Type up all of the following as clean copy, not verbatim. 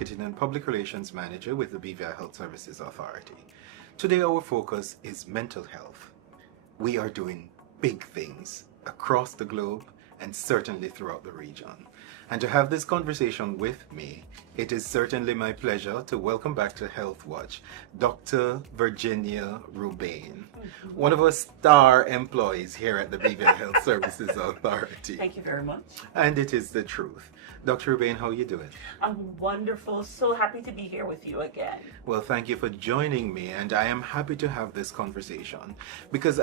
Marketing and Public Relations Manager with the BVI Health Services Authority. Today our focus is mental health. We are doing big things across the globe and certainly throughout the region. And to have this conversation with me, it is certainly my pleasure to welcome back to Health Watch Dr. Virginia Rubaine, one of our star employees here at the BVI Health Services Authority. Thank you very much. And it is the truth. Dr. Rubaine, how are you doing? I'm wonderful. So happy to be here with you again. Well, thank you for joining me, and I am happy to have this conversation because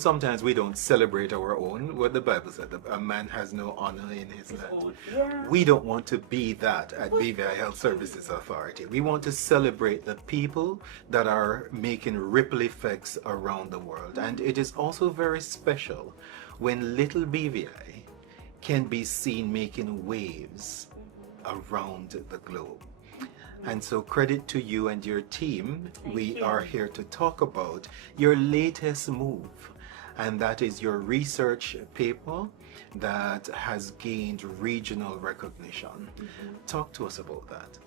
sometimes we don't celebrate our own. What the Bible said, a man has no honor in his land. Yeah. We don't want to be that at BVI Health Services Authority. We want to celebrate the people that are making ripple effects around the world, and it is also very special when little BVI can be seen making waves around the globe. And so credit to you and your team. We are here to talk about your latest move, and that is your research paper that has gained regional recognition. Talk to us about that.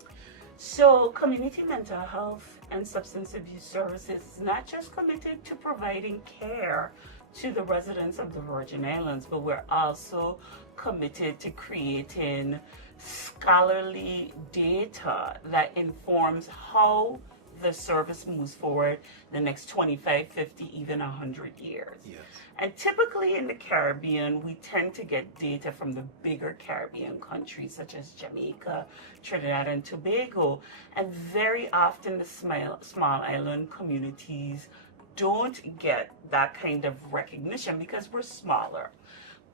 So community mental health and substance abuse services is not just committed to providing care to the residents of the Virgin Islands, but we're also committed to creating scholarly data that informs how the service moves forward the next 25, 50, even 100 years. Yes. And typically in the Caribbean, we tend to get data from the bigger Caribbean countries such as Jamaica, Trinidad and Tobago. And very often the small island communities don't get that kind of recognition because we're smaller.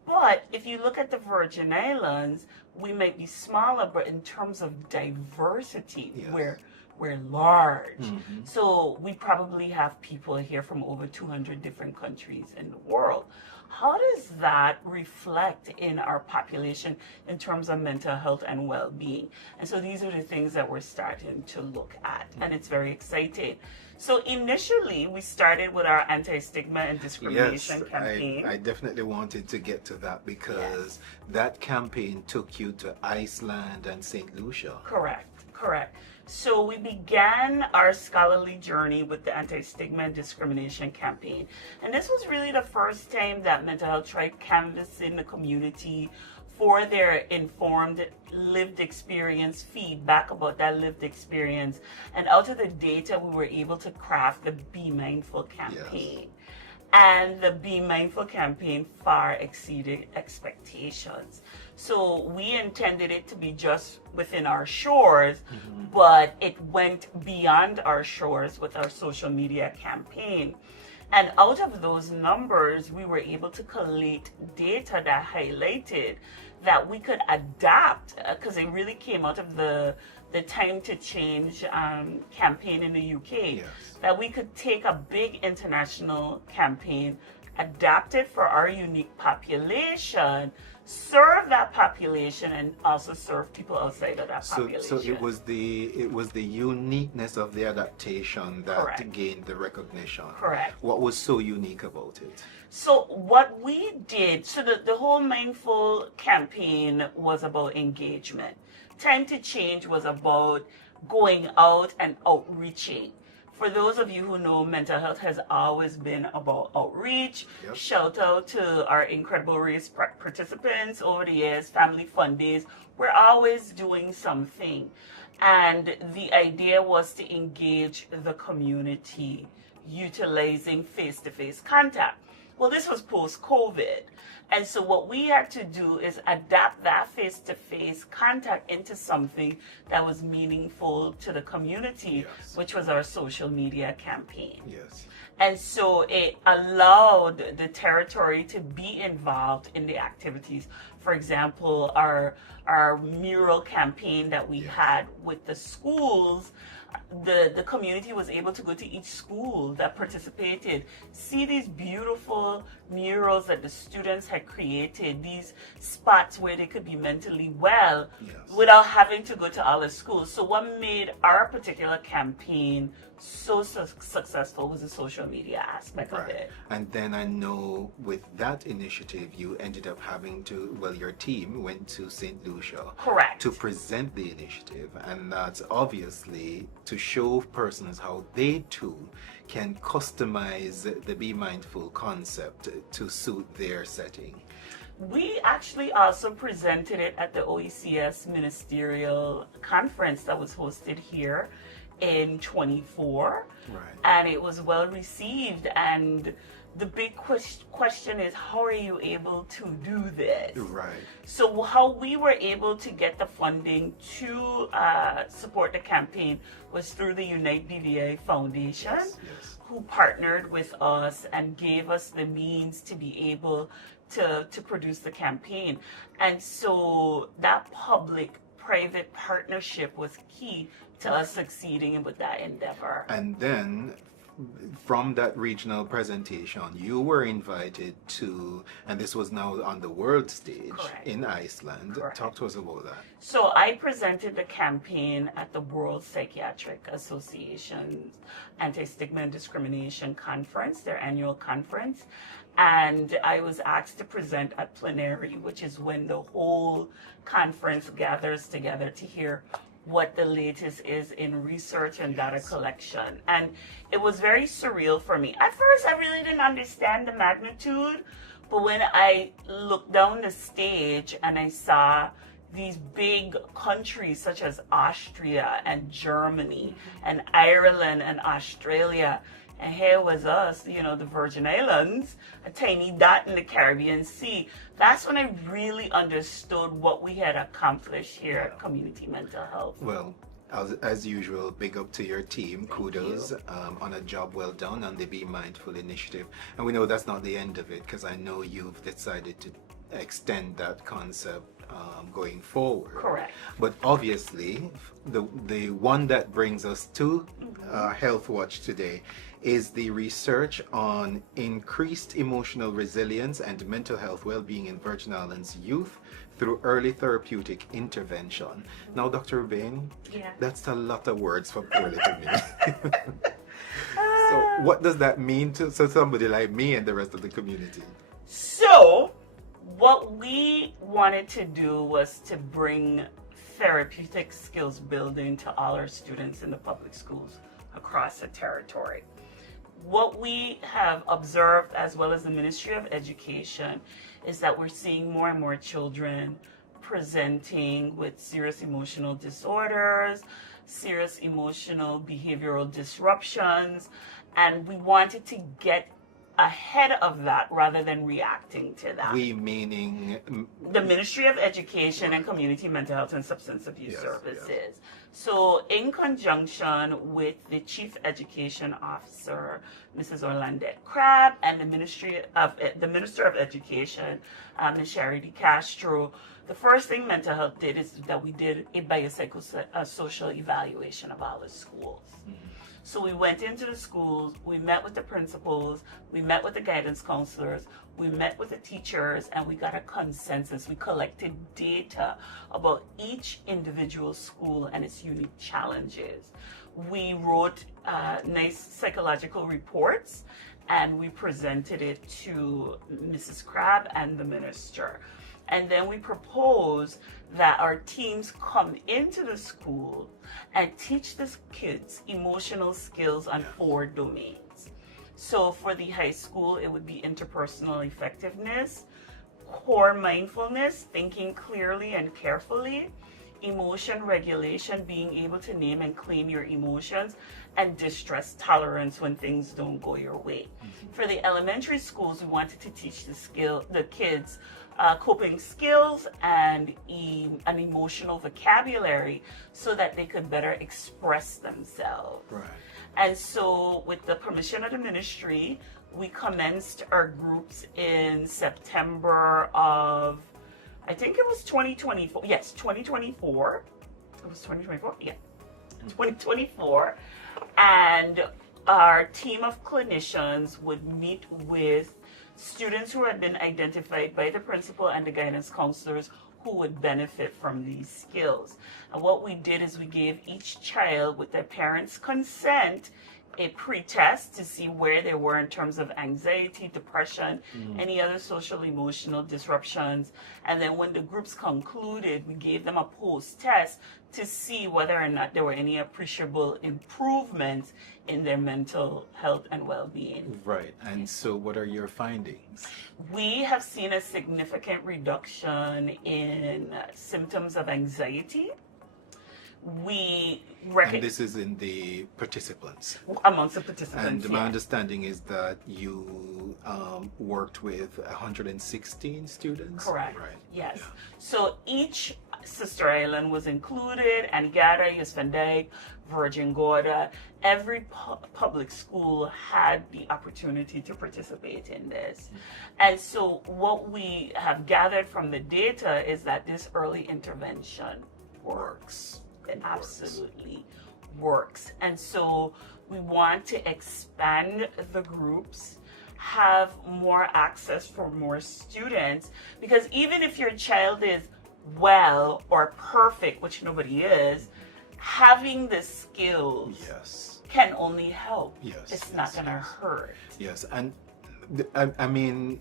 But if you look at the Virgin Islands, we might be smaller, but in terms of diversity, Yes. we're large. So we probably have people here from over 200 different countries in the world. How does that reflect in our population in terms of mental health and well-being? And so these are the things that we're starting to look at, and it's very exciting. So initially, we started with our anti-stigma and discrimination campaign. I definitely wanted to get to that because that campaign took you to Iceland and St. Lucia. Correct. So we began our scholarly journey with the anti-stigma and discrimination campaign. And this was really the first time that mental health tried canvassing the community for their informed lived experience, feedback about that lived experience. And out of the data, we were able to craft the Be Mindful campaign. Yes. And the Be Mindful campaign far exceeded expectations. So we intended it to be just within our shores, but it went beyond our shores with our social media campaign. And out of those numbers, we were able to collate data that highlighted that we could adapt, because it really came out of the Time to Change campaign in the UK, that we could take a big international campaign, adapt it for our unique population, serve that population, and also serve people outside of that population. So it was the uniqueness of the adaptation that gained the recognition. Correct. What was so unique about it? So what we did, so the whole Mindful campaign was about engagement. Time to Change was about going out and outreaching. For those of you who know, mental health has always been about outreach. Shout out to our incredible race participants over the years, Family Fun Days. We're always doing something. And the idea was to engage the community utilizing face-to-face contact. Well, this was post-COVID. And so what we had to do is adapt that face-to-face contact into something that was meaningful to the community, which was our social media campaign. And so it allowed the territory to be involved in the activities. For example, our mural campaign that we had with the schools the community was able to go to each school that participated, see these beautiful murals that the students had created, these spots where they could be mentally well without having to go to all the schools. So what made our particular campaign so successful was the social media aspect of it. And then I know with that initiative, you ended up having to, well, your team went to St. Lucia. Correct. To present the initiative. And that's obviously to show persons how they too can customize the Be Mindful concept to suit their setting. We actually also presented it at the OECS Ministerial Conference that was hosted here in 24, and it was well received. And the big question is, how are you able to do this? So how we were able to get the funding to support the campaign was through the Unite BVI Foundation, who partnered with us and gave us the means to be able to produce the campaign. And so that public-private partnership was key to us succeeding with that endeavor. And then from that regional presentation, you were invited to, and this was now on the world stage in Iceland. Talk to us about that. So I presented the campaign at the World Psychiatric Association's Anti-Stigma and Discrimination Conference, their annual conference. And I was asked to present at plenary, which is when the whole conference gathers together to hear what the latest is in research and data collection. And it was very surreal for me. At first, I really didn't understand the magnitude, but when I looked down the stage and I saw these big countries such as Austria and Germany and Ireland and Australia, and here was us, the Virgin Islands, a tiny dot in the Caribbean Sea. That's when I really understood what we had accomplished here at Community Mental Health. Well, as usual, big up to your team. Kudos on a job well done on the Be Mindful initiative. And we know that's not the end of it, because I know you've decided to extend that concept going forward. Correct. But obviously, the one that brings us to Health Watch today is the research on increased emotional resilience and mental health well-being in Virgin Islands youth through early therapeutic intervention. Now, Dr. Rubaine, that's a lot of words for early to me. So what does that mean to somebody like me and the rest of the community? So what we wanted to do was to bring therapeutic skills building to all our students in the public schools across the territory. What we have observed, as well as the Ministry of Education, is that we're seeing more and more children presenting with serious emotional disorders, serious emotional behavioral disruptions, and we wanted to get ahead of that rather than reacting to that. We meaning the Ministry of Education and Community Mental Health and Substance Abuse Services. So in conjunction with the Chief Education Officer, Mrs. Orlandette Crabb, and the Minister of Education, Ms. Sherry DeCastro, the first thing Mental Health did is that we did a biopsychosocial evaluation of all the schools. So we went into the schools, we met with the principals, we met with the guidance counselors, we met with the teachers, and we got a consensus. We collected data about each individual school and its unique challenges. We wrote nice psychological reports, and we presented it to Mrs. Crabb and the minister. And then we propose that our teams come into the school and teach the kids emotional skills on 4 domains. So for the high school, it would be interpersonal effectiveness, core mindfulness, thinking clearly and carefully, emotion regulation, being able to name and claim your emotions, and distress tolerance when things don't go your way. For the elementary schools, we wanted to teach the kids coping skills and an emotional vocabulary so that they could better express themselves. And so with the permission of the ministry, we commenced our groups in September of, I think it was 2024. Yes, 2024. It was 2024? Yeah. 2024, and our team of clinicians would meet with students who had been identified by the principal and the guidance counselors who would benefit from these skills. And what we did is we gave each child, with their parents' consent, a pre-test to see where they were in terms of anxiety, depression, any other social emotional disruptions. And then when the groups concluded, we gave them a post-test to see whether or not there were any appreciable improvements in their mental health and well-being. Right. And so what are your findings? We have seen a significant reduction in symptoms of anxiety. And this is in the participants. Amongst the participants, And my understanding is that you worked with 116 students? Correct. Right. Yes. Yeah. So each sister island was included, Anegada, Van Dyke, Virgin Gorda. Every public school had the opportunity to participate in this. And so what we have gathered from the data is that this early intervention works. It absolutely works. And so we want to expand the groups, have more access for more students, because even if your child is well or perfect, which nobody is, having the skills can only help. It's not going to hurt. Yes. And I mean,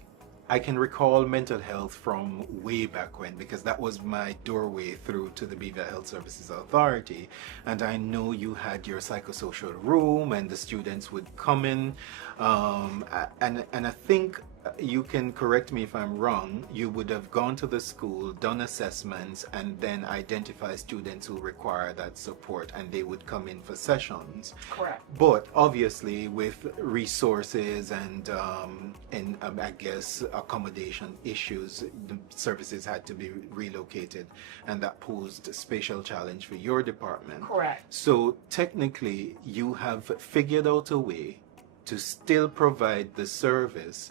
I can recall mental health from way back when, because that was my doorway through to the BVI Health Services Authority. And I know you had your psychosocial room and the students would come in. And I think you can correct me if I'm wrong, you would have gone to the school, done assessments, and then identify students who require that support, and they would come in for sessions. Correct. But obviously with resources and I guess accommodation issues, the services had to be relocated, and that posed a spatial challenge for your department. Correct. So technically you have figured out a way to still provide the service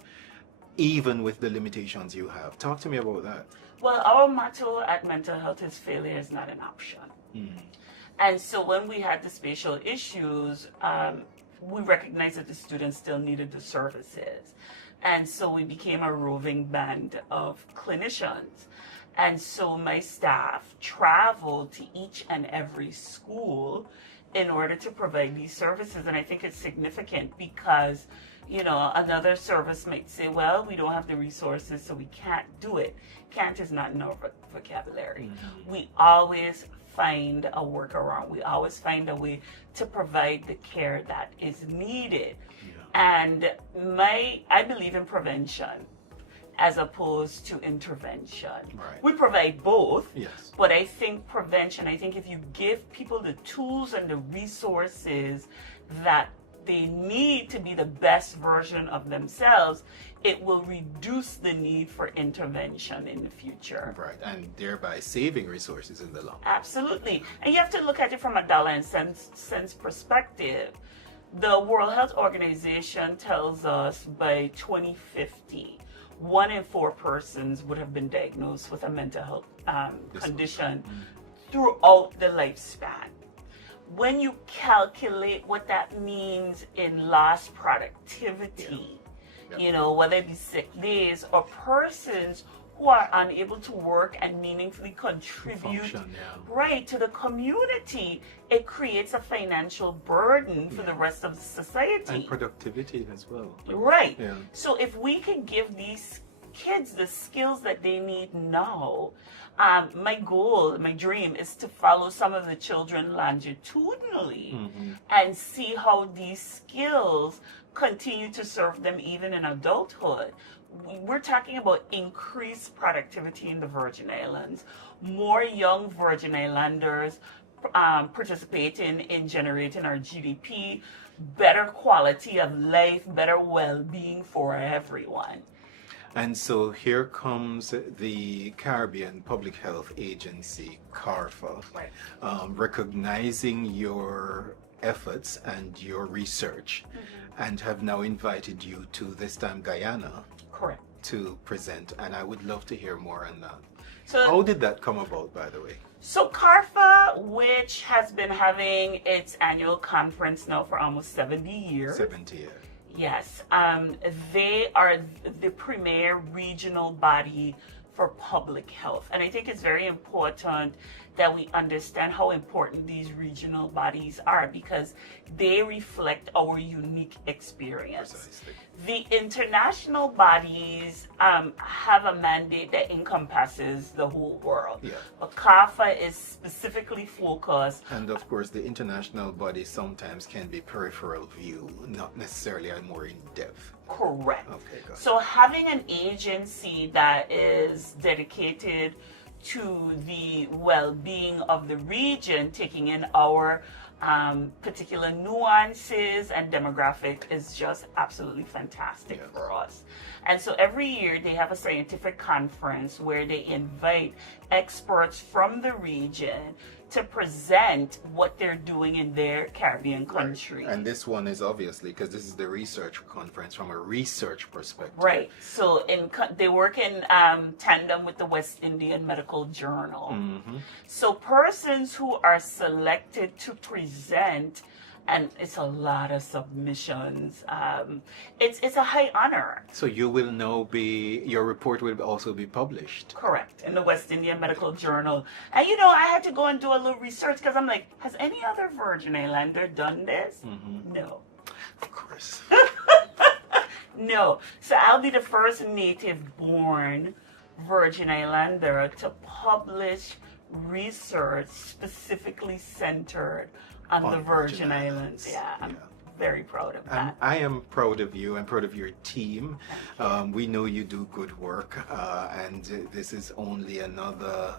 even with the limitations you have. Talk to me about that. Well, our motto at Mental Health is failure is not an option. And so when we had the spatial issues, we recognized that the students still needed the services. And so we became a roving band of clinicians. And so my staff traveled to each and every school in order to provide these services. And I think it's significant because, you know, another service might say, well, we don't have the resources, so we can't do it. Can't is not in our vocabulary. We always find a workaround. We always find a way to provide the care that is needed. And I believe in prevention as opposed to intervention. Right. We provide both, Yes. but I think prevention, I think if you give people the tools and the resources that they need to be the best version of themselves, it will reduce the need for intervention in the future. Right, and thereby saving resources in the long run. Absolutely. And you have to look at it from a dollar and cents perspective. The World Health Organization tells us by 2050, 1 in 4 persons would have been diagnosed with a mental health condition throughout the lifespan. When you calculate what that means in lost productivity, you know, whether it be sick days or persons who are unable to work and meaningfully contribute right to the community, it creates a financial burden for the rest of society. And productivity as well. Right. So if we can give these kids the skills that they need now, my goal, my dream is to follow some of the children longitudinally and see how these skills continue to serve them even in adulthood. We're talking about increased productivity in the Virgin Islands, more young Virgin Islanders participating in generating our GDP, better quality of life, better well-being for everyone. And so here comes the Caribbean Public Health Agency, CARFA, recognizing your efforts and your research, and have now invited you to this time Guyana. Correct. To present, and I would love to hear more on that. So, how did that come about, by the way? So CARFA, which has been having its annual conference now for almost 70 years. 70 years. Yes, they are the premier regional body for public health. And I think it's very important that we understand how important these regional bodies are because they reflect our unique experience. Precisely. The international bodies have a mandate that encompasses the whole world. Yeah. But CAFA is specifically focused. And of course, the international body sometimes can be peripheral view, not necessarily a more in-depth. Correct. Okay, got it. So having an agency that is dedicated to the well-being of the region, taking in our particular nuances and demographic is just absolutely fantastic Yes. for us. And so every year they have a scientific conference where they invite experts from the region to present what they're doing in their Caribbean country. And this one is obviously, because this is the research conference from a research perspective. Right. So they work in tandem with the West Indian Medical Journal. Mm-hmm. So persons who are selected to present, and it's a lot of submissions. It's a high honor. So you will now your report will also be published. Correct. In the West Indian Medical Journal. And you know, I had to go and do a little research because I'm like, has any other Virgin Islander done this? Mm-hmm. No. Of course. No. So I'll be the first native-born Virgin Islander to publish research specifically centered on the Virgin Islands. Yeah, I'm very proud of that. I am proud of you. I'm proud of your team. We know you do good work, and this is only another.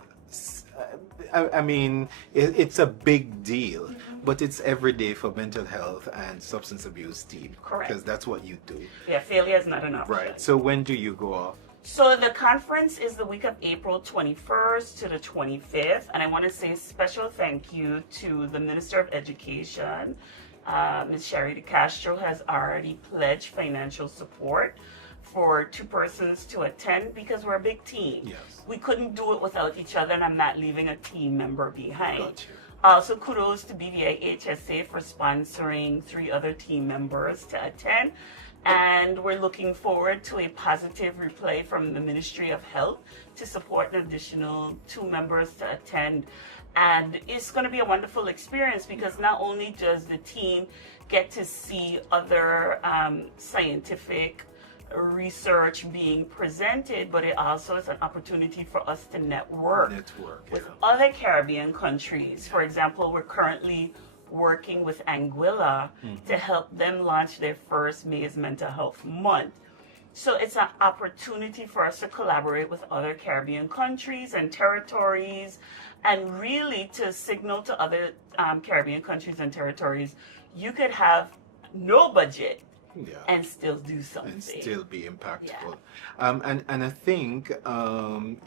I mean, it's a big deal, but it's every day for mental health and substance abuse team. Correct. Because that's what you do. Yeah, failure is not an option. Right. So when do you go off? So the conference is the week of April 21st to the 25th, and I want to say a special thank you to the Minister of Education. Ms. Sherry DeCastro has already pledged financial support for 2 persons to attend because we're a big team. Yes. We couldn't do it without each other, and I'm not leaving a team member behind. Got you. Also, kudos to BVIHSA for sponsoring 3 other team members to attend. And we're looking forward to a positive reply from the Ministry of Health to support an additional 2 members to attend. And it's going to be a wonderful experience because not only does the team get to see other scientific research being presented, but it also is an opportunity for us to network with other Caribbean countries. For example, we're currently working with Anguilla to help them launch their first May's Mental Health Month. So it's an opportunity for us to collaborate with other Caribbean countries and territories and really to signal to other Caribbean countries and territories, you could have no budget and still do something. And still be impactful. And I think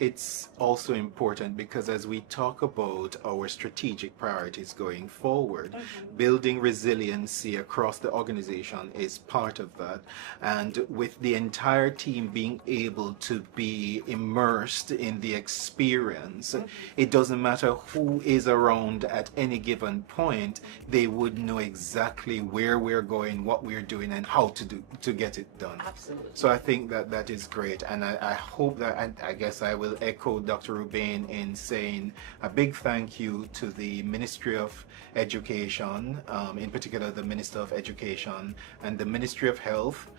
it's also important because as we talk about our strategic priorities going forward, building resiliency across the organization is part of that. And with the entire team being able to be immersed in the experience, it doesn't matter who is around at any given point, they would know exactly where we're going, what we're doing, and how to get it done. Absolutely. So I think that is great, and I hope that, and I guess I will echo Dr. Rubaine in saying a big thank you to the Ministry of Education, in particular the Minister of Education and the Ministry of Health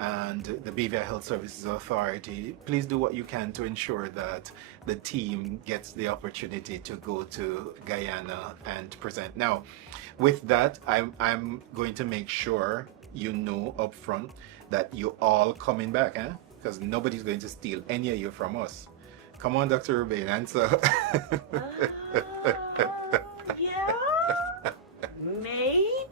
and the BVI Health Services Authority. Please do what you can to ensure that the team gets the opportunity to go to Guyana and present. Now, with that, I'm going to make sure you know up front that you all coming back, because nobody's going to steal any of you from us. Come on, Dr. Rubaine, answer. Yeah, maybe.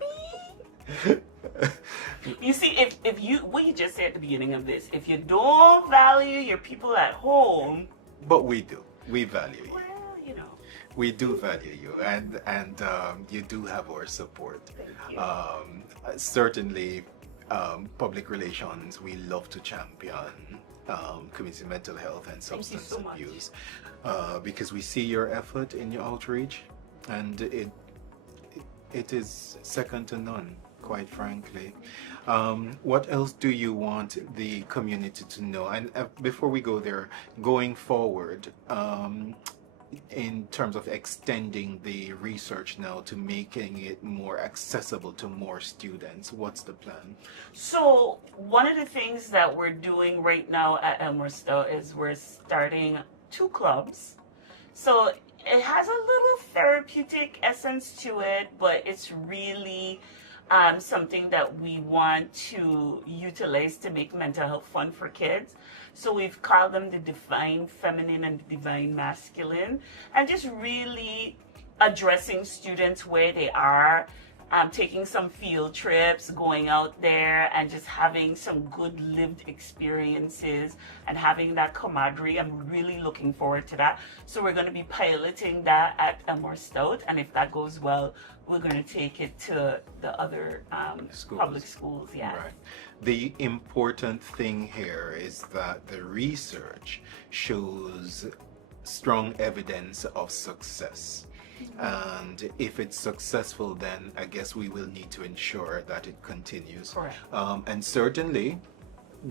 You see, if you, what you just said at the beginning of this, if you don't value your people at home. But we do. We value you. Well, you know. We do value you, and you do have our support. Thank you. Certainly, public relations, we love to champion community mental health and Thank you substance so much. abuse, because we see your effort in your outreach, and it is second to none, quite frankly. What else do you want the community to know? And before we go there, going forward, in terms of extending the research now to making it more accessible to more students, what's the plan? So one of the things that we're doing right now at Elmerstow is we're starting 2 clubs. So it has a little therapeutic essence to it, but it's really something that we want to utilize to make mental health fun for kids. So we've called them the Divine Feminine and the Divine Masculine, and just really addressing students where they are, taking some field trips, going out there and just having some good lived experiences and having that camaraderie. I'm really looking forward to that. So we're going to be piloting that at Elmerstow, and if that goes well, we're going to take it to the other public schools. Yeah. Right. The important thing here is that the research shows strong evidence of success. And if it's successful, then I guess we will need to ensure that it continues. Correct. And certainly,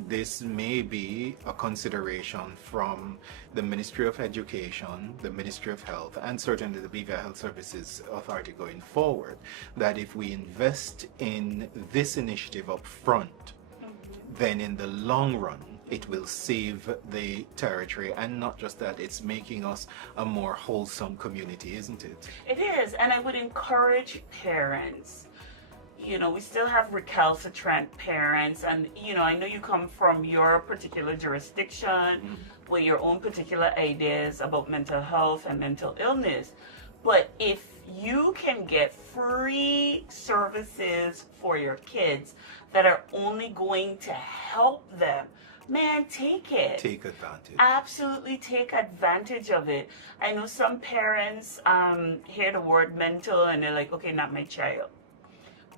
this may be a consideration from the Ministry of Education, the Ministry of Health, and certainly the BVI Health Services Authority going forward, that if we invest in this initiative up front, then in the long run, it will save the territory. And not just that, it's making us a more wholesome community, isn't it? It is, and I would encourage parents. You know, we still have recalcitrant parents, and I know you come from your particular jurisdiction with your own particular ideas about mental health and mental illness. But if you can get free services for your kids that are only going to help them, man, take it. Take advantage. Absolutely take advantage of it. I know some parents hear the word mental and they're like, okay, not my child.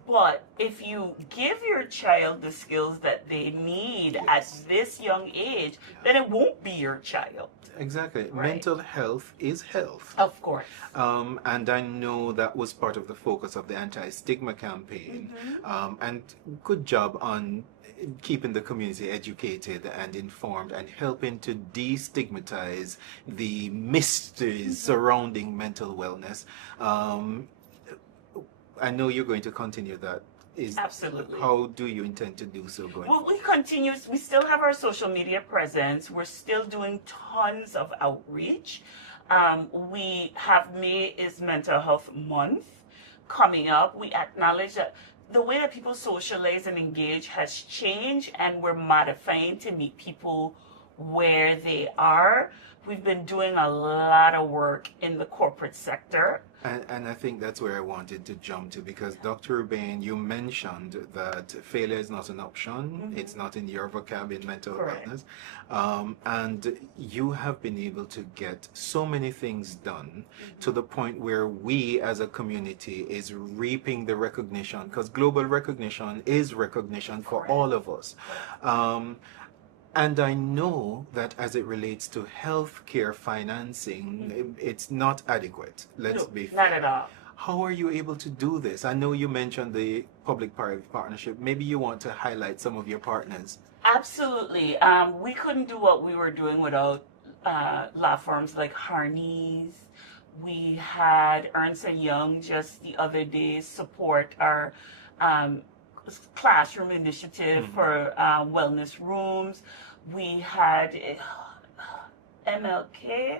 But if you give your child the skills that they need at this young age, then it won't be your child. Exactly. Right. Mental health is health. Of course. And I know that was part of the focus of the anti-stigma campaign. And good job on keeping the community educated and informed and helping to destigmatize the mysteries surrounding mental wellness. I know you're going to continue that. Absolutely. How do you intend to do so going Well, we continue. We still have our social media presence. We're still doing tons of outreach. We have May is Mental Health Month coming up. We acknowledge that the way that people socialize and engage has changed, and we're modifying to meet people where they are. We've been doing a lot of work in the corporate sector. And I think that's where I wanted to jump to, because Dr. Rubaine, you mentioned that failure is not an option. It's not in your vocab in mental wellness. And you have been able to get so many things done to the point where we as a community is reaping the recognition, because global recognition is recognition for all of us. And I know that as it relates to healthcare financing, it's not adequate. Let's be fair. Not at all. How are you able to do this? I know you mentioned the public-private partnership. Maybe you want to highlight some of your partners. Absolutely. We couldn't do what we were doing without law firms like Harney's. We had Ernst & Young just the other day support our classroom initiative for wellness rooms. We had MLK.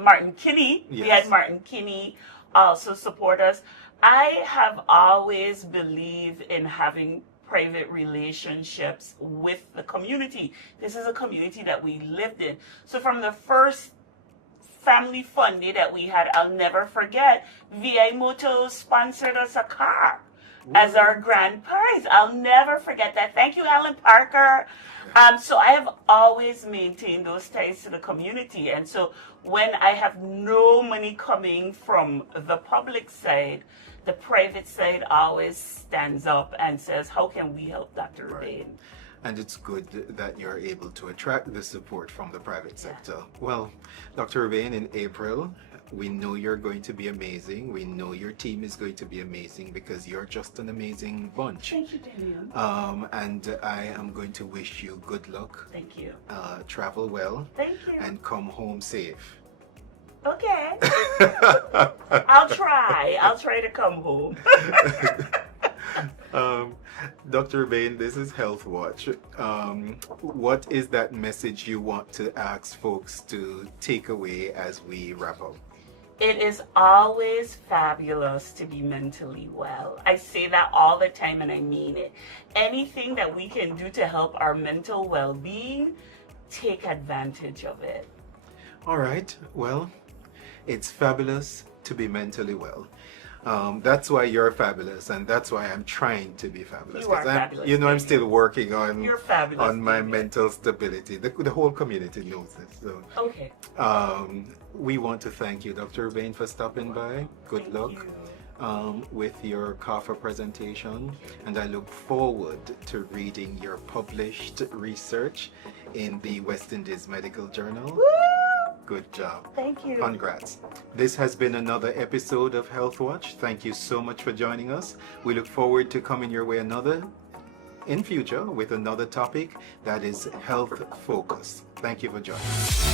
Martin Kinney. Yes. We had Martin Kinney also support us. I have always believed in having private relationships with the community. This is a community that we lived in. So from the first family fun day that we had, I'll never forget, VI Motors sponsored us a car as our grand prize. I'll never forget that. Thank you, Alan Parker. So I have always maintained those ties to the community. And so when I have no money coming from the public side, the private side always stands up and says, how can we help Dr. Rubaine? And it's good that you're able to attract the support from the private sector. Well, Dr. Rubaine, in April, we know you're going to be amazing. We know your team is going to be amazing because you're just an amazing bunch. Thank you, Daniel. And I am going to wish you good luck. Thank you. Travel well. Thank you. And come home safe. Okay. I'll try. I'll try to come home. Dr. Rubaine, this is Health Watch. What is that message you want to ask folks to take away as we wrap up? It is always fabulous to be mentally well. I say that all the time and I mean it. Anything that we can do to help our mental well-being, take advantage of it. All right. Well, it's fabulous to be mentally well. That's why you're fabulous, and that's why I'm trying to be fabulous. You are fabulous. I'm still working on You're fabulous, on my David. mental stability. The whole community knows this. So, Okay. we want to thank you, Dr. Rubaine, for stopping by. Good Thank luck you. with your CAFA presentation, and I look forward to reading your published research in the West Indies Medical Journal. Woo! Good job. Thank you. Congrats. This has been another episode of Health Watch. Thank you so much for joining us. We look forward to coming your way in future with another topic that is health focused. Thank you for joining us.